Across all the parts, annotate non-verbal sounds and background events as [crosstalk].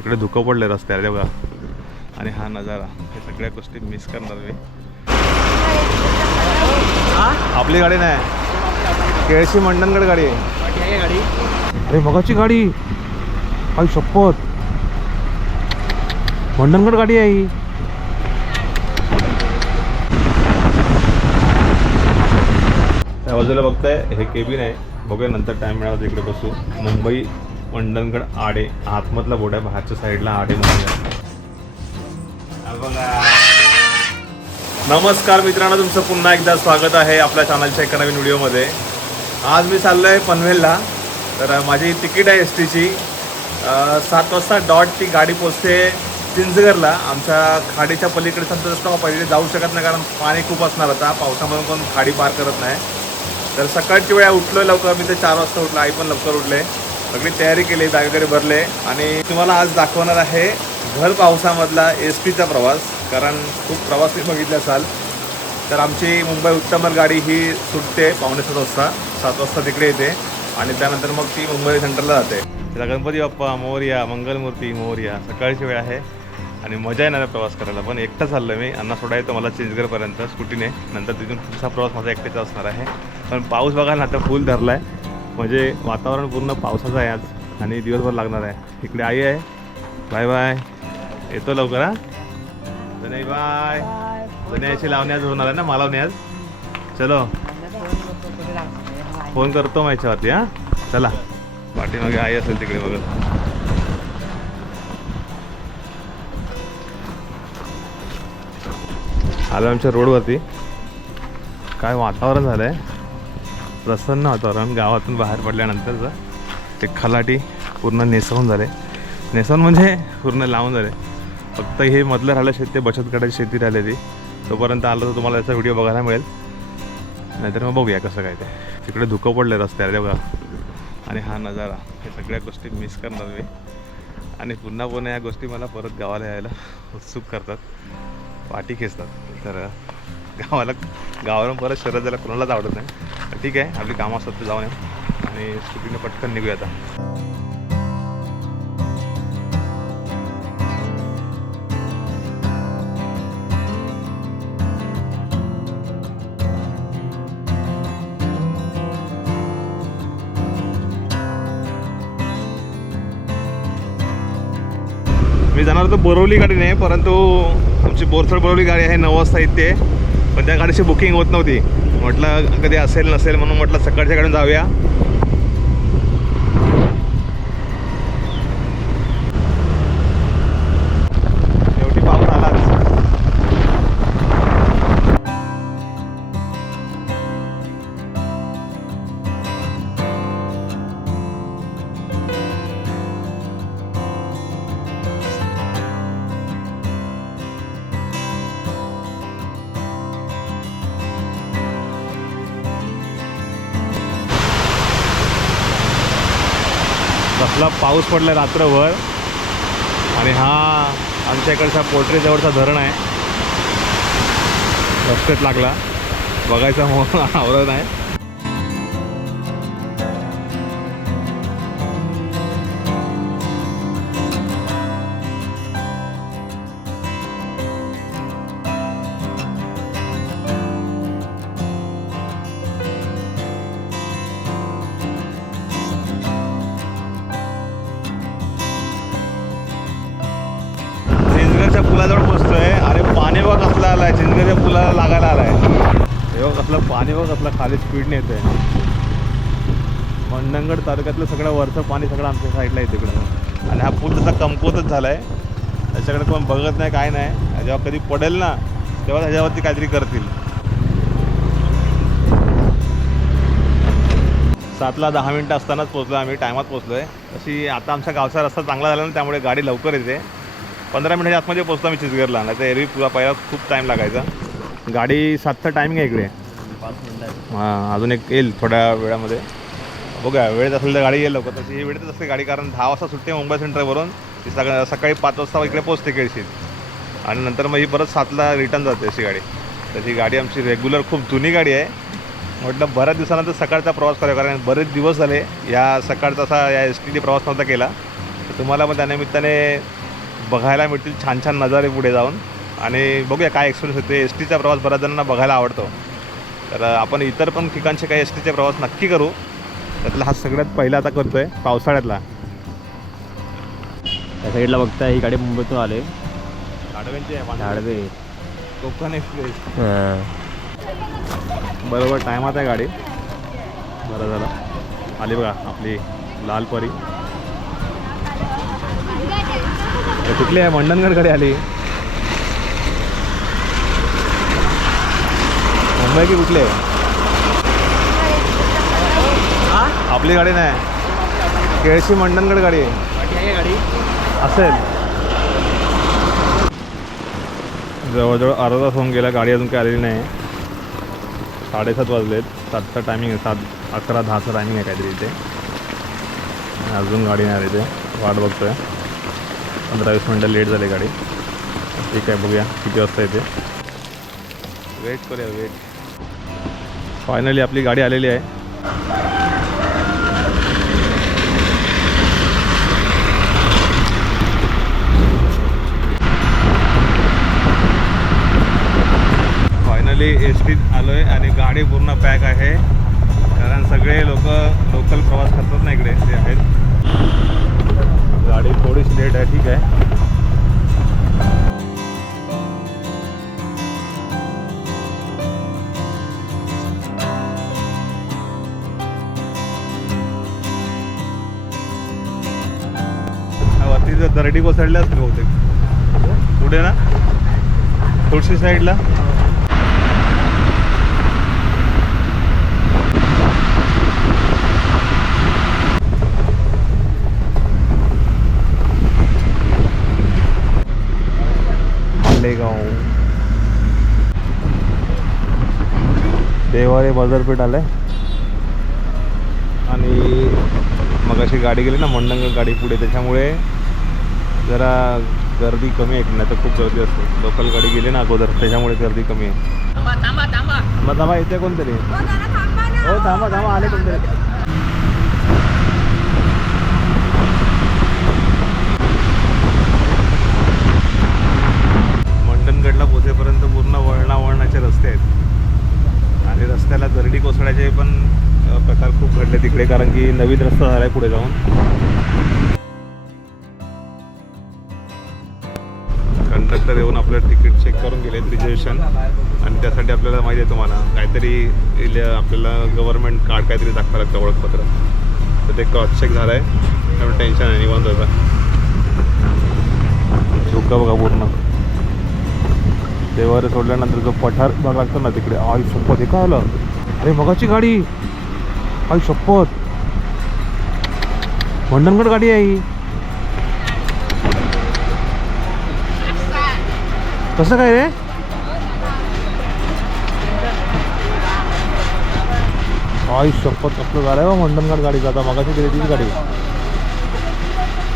तिकडे धुकं पडले रस्त्याला बघा. आणि हा नजारा हे सगळ्या गोष्टी मिस करणार मी. आपली गाडी नाही. केळशी मंडणगड गाडी आहे. गाडी अरे मगाची गाडी. आई शपथ. मंडणगड गाडी आहे ही. त्या बाजूला बघताय हे केबिन आहे. बघूया नंतर टाइम मिळाला तिकडे बसू. मुंबई मंडणगड आडे आतमधला बोर्ड आहे बाहेरच्या साईडला आडे म्हणून. नमस्कार मित्रांनो तुमचं पुन्हा एकदा स्वागत आहे आपल्या चॅनलच्या एका नवीन व्हिडिओमध्ये. आज मी चाललो आहे पनवेलला. तर माझी तिकीट आहे एस टीची सात वाजता डॉट ती गाडी पोचते चिंचगरला आमच्या खाडीच्या पलीकडे समजा रस्ता पहिले जाऊ शकत नाही कारण पाणी खूप असणार आता. पावसामधून कोण खाडी पार करत नाही. तर सकाळची वेळा उठलो लवकर. मी ते चार वाजता उठलो आई पण लवकर उठले. सगळी तयारी केली बॅग भरले आणि तुम्हाला आज दाखवणार आहे भर पावसामधला एस टीचा प्रवास कारण खूप प्रवास मी बघितले असाल. तर आमची मुंबई उत्तमर गाडी ही सुटते पावणे सात वाजता. सात वाजता तिकडे येते आणि त्यानंतर मग ती मुंबई सेंटरला जाते. तिला गणपती बाप्पा मोर्या मंगलमूर्ती मोर्या सकाळची वेळ आहे आणि मजा येणार आहे प्रवास करायला. पण एकटा चाललो मी. अण्णा सोडायचं मला चेंजगरपर्यंत स्कूटीने. नंतर तिथून पुढचा प्रवास माझा एकट्याचा असणार आहे. पण पाऊस बघायला आता फुल धरला आहे म्हणजे वातावरण पूर्ण पावसाचं आहे आज आणि दिवसभर लागणार आहे. इकडे आई आहे. Bye bye. येतो लवकर हा? जने बाय. जण्याची लावणी आज होणार आहे ना मला आज? चलो. फोन करतो मग याच्यावरती हा? चला. पाठीमागे आई असेल तिकडे बघत. आलो आमच्या रोडवरती. काय वातावरण झालं आहे प्रसन्न वातावरण गावातून बाहेर पडल्यानंतरचं ते खलाटी पूर्ण नेसवून झाले. नेसवून म्हणजे पूर्ण लावून झाले. फक्त हे मधलं राहिलं शेत ते बचत गटाची शेती राहिली ती तोपर्यंत आलं तर तुम्हाला याचा व्हिडिओ बघायला मिळेल. नाहीतर मग बघूया कसं काय ते. तिकडे धुकं पडले रस्त्यावर बघा आणि हा नजारा. हे सगळ्या गोष्टी मिस करणार मी. आणि पुन्हा पुन्हा या गोष्टी मला परत गावाला यायला उत्सुक करतात. पाठी खेचतात. तर गावाला गावावरून परत शहरात जायला कोणालाच आवडत नाही. ठीक आहे आपली कामं असतात ते जाऊन येऊ. आणि स्कूटीनं पटकन निघूया आता. मी जाणार होतो बोरवली नाही परंतु आमची बोरसड बोरवली गाडी आहे नऊ वाजता इथे पण त्या गाडीची बुकिंग होत नव्हती. म्हटलं कधी असेल नसेल म्हणून म्हटलं सकाळच्या गाडीने जाऊया. पाऊस पडला रात्रभर. आणि हा आमच्या इकडचा पोल्ट्री धरण आहे. रस्त्यात लागला. बघायचा मोह [laughs] आवरत आहे स्पीडने येतं स्पीडने येतंय. मंडणगड तालुक्यातलं सगळं वरचं पाणी सगळं आमच्या साईडला येते इकडं. आणि हा पूल तसा कमकुवतच आहे त्याच्याकडे कोण बघत नाही काय नाही. जेव्हा कधी पडेल ना तेव्हा ह्याच्यावरती काहीतरी करतील. सातला दहा मिनटं असतानाच पोचलो आम्ही टायमात पोचलो आहे तशी आता आमच्या गावचा रस्ता चांगला झाला ना त्यामुळे गाडी लवकर येते. पंधरा मिनिटाच्या आतमध्ये पोचतो आम्ही चिचगरला नाही तर एरवी पुरा पहिला खूप टाईम लागायचा. गाडी सातचा टायमिंग आहे इकडे. हां अजून एक येईल थोड्या वेळामध्ये. बघा वेळेत असेल तर गाडी येईल लवकर. तशी ही वेळेतच असते गाडी कारण दहा वाजता सुटते मुंबई सेंटरवरून. ती सकाळ सकाळी पाच वाजता इकडे पोचते केळशीत आणि नंतर मग ही परत सातला रिटर्न जाते अशी गाडी. तशी गाडी आमची रेग्युलर खूप जुनी गाडी आहे. म्हटलं बऱ्याच दिवसानंतर सकाळचा प्रवास करूया कारण बरेच दिवस झाले या सकाळचा असा या एस टीने प्रवास नव्हता केला. तर तुम्हाला पण त्यानिमित्ताने बघायला मिळतील छान छान नजारे पुढे जाऊन. आणि बघूया काय एक्सपिरियन्स होते. एस टीचा प्रवास बऱ्याच जणांना बघायला आवडतो. तर आपण इतर पण ठिकाणचे काही एस टीचे प्रवास नक्की करू. त्यातला हा सगळ्यात पहिला आता करतो आहे पावसाळ्यातला. त्या साईडला बघताय ही गाडी मुंबईतून आले. झाडवे कोकण एक्सप्रेस. बरोबर टायमात आहे गाडी. बरं झालं. आली बघा आपली लाल परी. कुठली आहे? मंडणगडकडे आली. मुंबई की कुठली आहे? आपली गाडी नाही. केळशी मंडणगड गाडी आहे. गाडी असेल. जवळजवळ अर्धा तास होऊन गेला गाडी अजून काही आलेली नाही. साडेसात वाजलेत. सातचा टायमिंग आहे. सात अकरा दहाचा टायमिंग आहे काहीतरी इथे. अजून गाडी नाही आली इथे. वाट बघतोय. पंधरा वीस मिनटं लेट झाली गाडी. ठीक आहे बघूया. किती वाजता येते. वेट करूया वेट फायनली आपली गाडी आलेली आहे. फायनली एस टीत आलो आहे आणि गाडी पूर्ण पॅक आहे. कारण सगळे लोक लोकल प्रवास करतात ना इकडे ते आहेत. गाडी थोडीशी लेट आहे ठीक आहे. दरडी कोसळल्या असतील बहुतेक. पुढे ना? तुळशी साईडला देवारे बाजारपेठ आलंय. आणि मग अशी गाडी गेली ना मंडंग गाडी पुढे. त्याच्यामुळे जरा गर्दी कमी आहे नाही तर खूप गर्दी असते. लोकल गाडी गेली ना अगोदर त्याच्यामुळे गर्दी कमी आहे. थांबा थांबा येते कोणतरी? हो थांबा थांबा आले कोणतरी? मंडणगडला पोहोचेपर्यंत पूर्ण वळणा वळणाचे रस्ते आहेत. आणि रस्त्याला दरडी कोसळ्याचे पण प्रकार खूप घडले तिकडे कारण की नवीन रस्ता झाला आहे पुढे जाऊन. कंडक्टर येऊन आपलं तिकीट चेक करून गेले रिझर्वेशन आणि त्यासाठी आपल्याला माहिती आहे तुम्हाला काहीतरी इले- आपल्याला गव्हर्नमेंट कार्ड काहीतरी दाखवावं लागतं ओळखपत्र. तर ते क्रॉस चेक झालं आहे त्यामुळे टेन्शन आहे निवांत होता. धोका बघा पूर्ण. देवारे सोडल्यानंतर जो पठार भाग लागतो ना तिकडे आई शपथ हे काय आलं? अरे मगाची गाडी. आई शपथ. मंडणगड गाडी आहे कसं काय रे? आई शपथ आपलं झालं आहे हो, मंडणगड गाडी. आता मगाशी गेली तीच गाडी.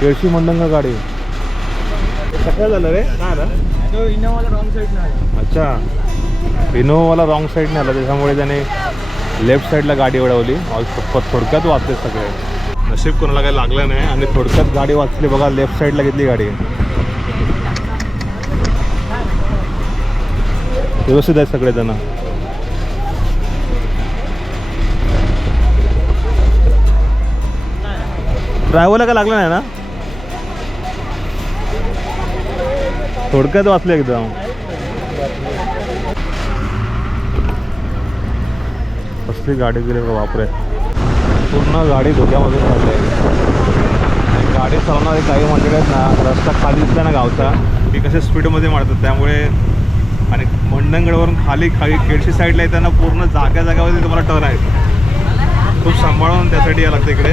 केळशी मंडणगड गाडी. काय झालं रे? काय इनोवाला रॉंग अच्छा. इनोवाला रॉंग साईडने आला त्याच्यामुळे त्याने लेफ्ट साईडला गाडी वळवली. आई शपथ. थोडक्यात वाचले सगळे. नशीब कोणाला काही लागलं नाही आणि थोडक्यात गाडी वाचली बघा लेफ्ट साईडला घेतली गाडी. व्यवस्थित आहेत सगळेजण. ड्रायव्हरला काय लागला नाही ना? थोडक्यात वाचले एकदम. कसली गाडी गेली वापरे बापरे. पूर्ण गाडी धोक्यामध्ये चालली आहे गाडी चालवणारे काही मंडळी आहेत ना रस्ता खाली दिसला ना गावचा ते कसे स्पीडमध्ये मारतात त्यामुळे आणि मंडणगडवरून खाली खाली केडशी साईडला येताना पूर्ण जागा जागावरती तुम्हाला टर्न आहे खूप सांभाळून त्यासाठी यावं लागतं इकडे.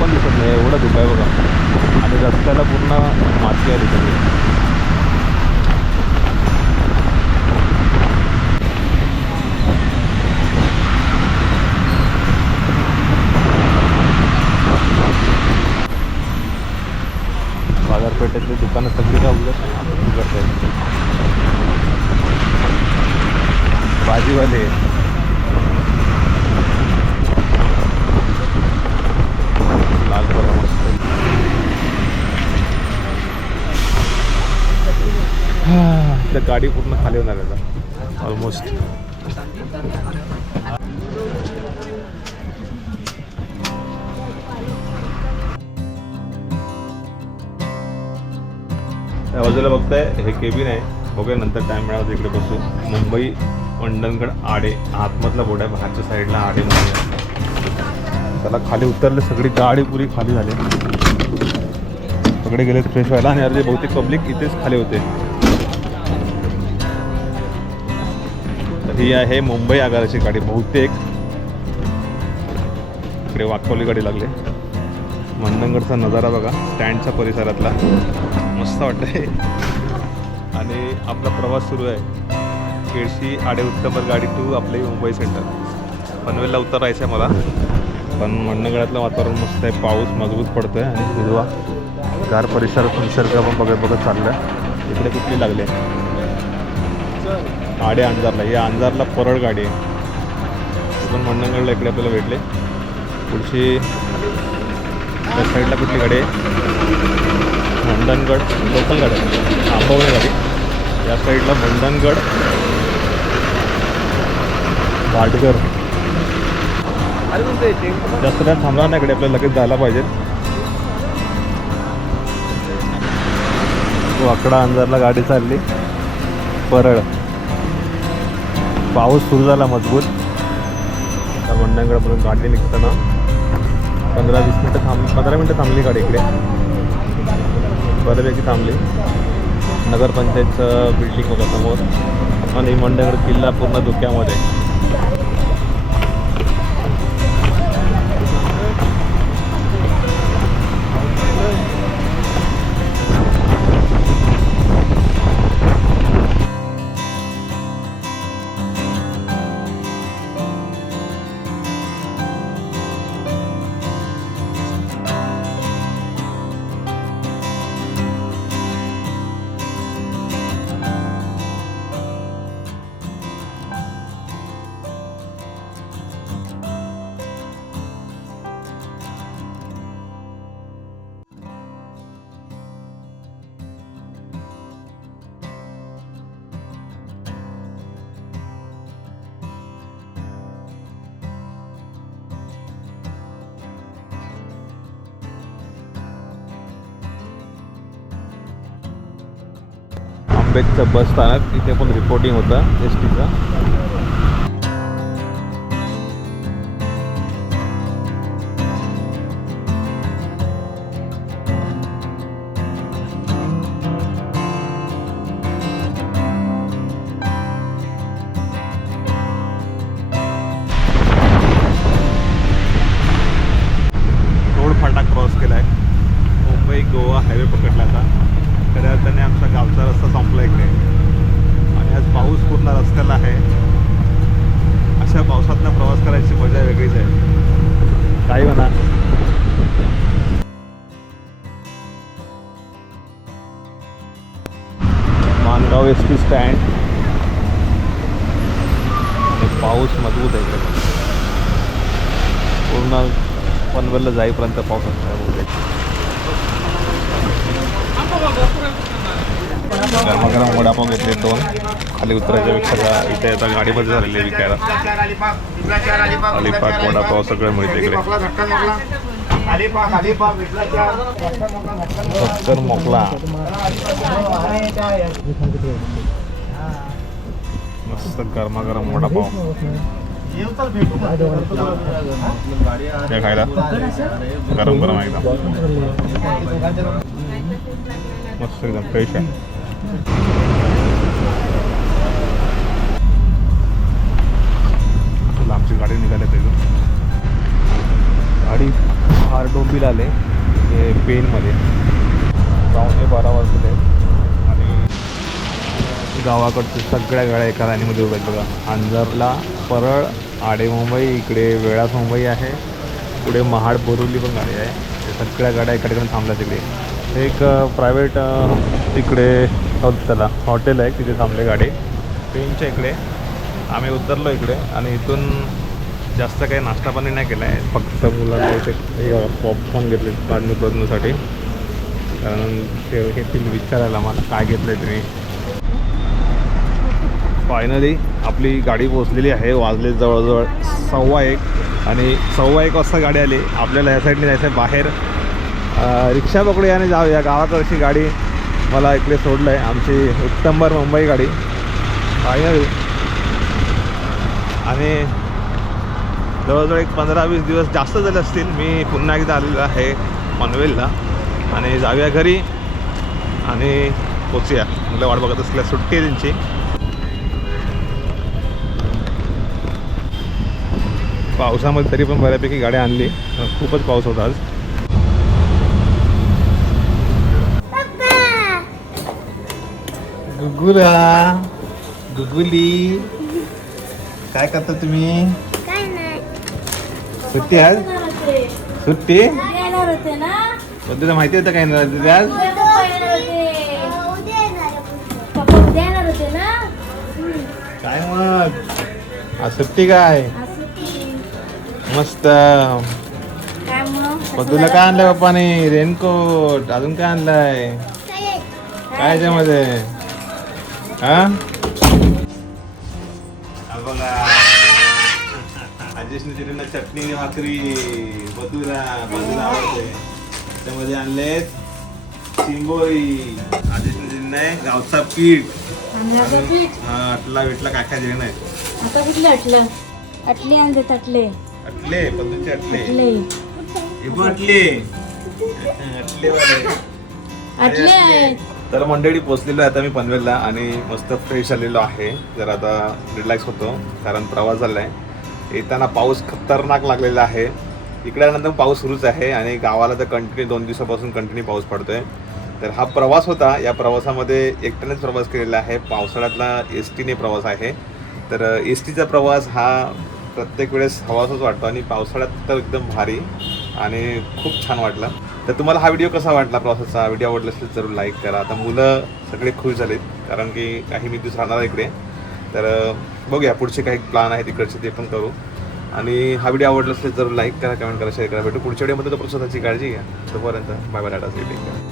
पण दिसत नाही एवढं धुकं आहे बघा. आणि रस्त्याला पूर्ण माती आहे सगळी बाजारपेठेतली दुकानं सगळी काय उलट नाही उघडत भाजीवाले. लाल कलर मस्त त्या गाडी पूर्ण खाली होणार आहे आता. ऑलमोस्ट त्या बाजूला बघताय हे केबिन आहे. बघूया नंतर टाइम मिळाला तिकडे इकडे बसू. मुंबई मंडणगड आडे. आतमधला बोर्ड आहे बाहेरच्या साईडला आडे म्हणून. त्याला खाली उतरले सगळी गाडी पुरी खाली झाली. सगळे गेले फ्रेश व्हायला आणि अर्धे बहुतेक पब्लिक इथेच खाली होते. तर ही आहे मुंबई आगाराची गाडी बहुतेक. इकडे वाकवली गाडी लागली. मंदनगडचा नजारा बघा स्टँडच्या परिसरातला. मस्त वाटतंय. आणि आपला प्रवास सुरू आहे. केळशी आडे उत्तमर गाडी टू आपले मुंबई सेंटर पनवेलला उतरायचं आहे मला. पण मंडणगडातलं वातावरण मस्त आहे पाऊस मजबूत पडतो आहे आणि हिरवा गार परिसर निसर्ग आपण बघत बघत चाललं इकडे कुठली लागले? आडे अंजारला या अंजारला परळ गाडी आहे. पण मंडणगडला इकडे आपल्याला भेटले. पुढची त्या साईडला कुठली गाडी आहे? मंडणगड लोकल गाडी आहे. आंबवणे गाडी. या साईडला मंडणगड भाटघर जास्त टाइम थांबणार नाही इकडे आपल्याला लगेच जायला पाहिजे. वाकडा अंजारला गाडी चालली. परळ. पाऊस सुरू झाला मजबूत. आता मंडणगडमधून गाडी निघताना. पंधरा वीस मिनटं थांब पंधरा मिनटं थांबली गाडी इकडे. बऱ्यापैकी थांबली. नगरपंचायतचं बिल्डिंग होतं समोर. आणि मंडळगड किल्ला पूर्ण धुक्यामध्ये. मुंबईचं बस स्थानक तिथे पण रिपोर्टिंग होतं एस टीचं पूर्ण पनवेलला जाईपर्यंत पाऊस बहुतेक गरमागरम वडापाव घेतले दोन. खाली उतरायच्या पेक्षा इथे आता गाडीमध्ये झालेले विकायला. अलिपाट वडापाव सगळं मिळते इकडे. सत्तर मोकला मस्त गरमागरम वडापाव. खायला? गरम गरम एकदम. मस्त एकदम फ्रेश आहे. लांबची गाडी निघाली तिथून गाडी महार डोंबिल आले. हे पेनमध्ये पावणे बारा वाजले. आणि गावाकडचे सगळ्या गाड्या एका लाईनीमध्ये उभ्या बघा. अंजरला परळ आडे मुंबई इकडे वेळास मुंबई आहे. पुढे महाड बोरुली पण गाडी आहे. सगळ्या गाड्या इकडेकडे थांबल्या तिकडे. एक प्रायव्हेट तिकडे त्याला हॉटेल आहे तिथे थांबले गाडी. पेनच्या इकडे. आम्ही उतरलो इकडे आणि इथून जास्त काही नाश्ता पाणी नाही केला आहे. फक्त मुलांना इथे पॉपकॉर्न घेतले काढणी बदलूसाठी. कारण ते हे विचारायला मला काय घेतलं आहे तुम्ही. फायनली आपली गाडी पोचलेली आहे वाजले जवळजवळ सव्वा एक. आणि सव्वा एक वाजता गाडी आली. आपल्याला या साईडने जायचं आहे बाहेर. रिक्षा पकडूया आणि जाऊया. गावाकडची गाडी मला इकडे सोडलं आहे आमची उत्तंबर मुंबई गाडी. फायनली आणि जवळजवळ एक पंधरा वीस दिवस जास्त झाले असतील. मी पुन्हा एकदा आलेलो आहे पनवेलला. आणि जाऊया घरी आणि पोचूया मुलं वाट बघत असल्या सुट्टी आहे त्यांची. पावसामध्ये तरी पण बऱ्यापैकी गाड्या आणली. खूपच पाऊस होता आज. गुगुला गुगुली. काय करता तुम्ही? काय नाही. सुट्टी आज? सुट्टी? पण तुला माहिती होतं काय आज? येणार होते ना. काय मग? आज सुट्टी काय? मस्त. मग? तुला काय आणलंय पप्पाने रेनकोट अजून काय आणलंय? काय याच्यामध्ये हा? बघा. दिलेला चटणी भाकरी बदुरा बदुरा आवडते त्यामध्ये आणले चिंबोरी दिलेलं गावचा पीठ. हा अटला बिटला काय काय आता कुठलं अटलं? अटली आणते तटले अटले पद्धतीचे अटले. अटले. हे पण अटले. अटले वाले. अटले आहेत. तर मंडळी पोचलेलो आहे आता मी पनवेलला आणि मस्त फ्रेश आलेलो आहे. जर आता रिलॅक्स होतो कारण प्रवास झाला आहे येताना पाऊस खतरनाक लागलेला आहे. इकडे आल्यानंतर पाऊस सुरूच आहे आणि गावाला तर कंटिन्यू दोन दिवसापासून कंटिन्यू पाऊस पडतोय. तर हा प्रवास होता. या प्रवासामध्ये एकट्यानेच प्रवास केलेला आहे. पावसाळ्यातला एस टीने प्रवास आहे. तर एस टीचा प्रवास हा प्रत्येक वेळेस हवासच वाटतो आणि पावसाळ्यात तर एकदम भारी आणि खूप छान वाटलं. तर तुम्हाला हा व्हिडिओ कसा वाटला प्रवासाचा व्हिडिओ आवडला असेल जरूर लाईक करा. आता मुलं सगळे खुश झालेत कारण की काही मी दिवस राहणार इकडे. तर बघूया पुढचे काही प्लान आहेत इकडचे ते पण करू. आणि हा व्हिडिओ आवडला असेल जरूर लाईक करा कमेंट करा शेअर करा. भेटू पुढच्या व्हिडिओमध्ये तो स्वतःची काळजी घ्या. तोपर्यंत बाय बाय टाटा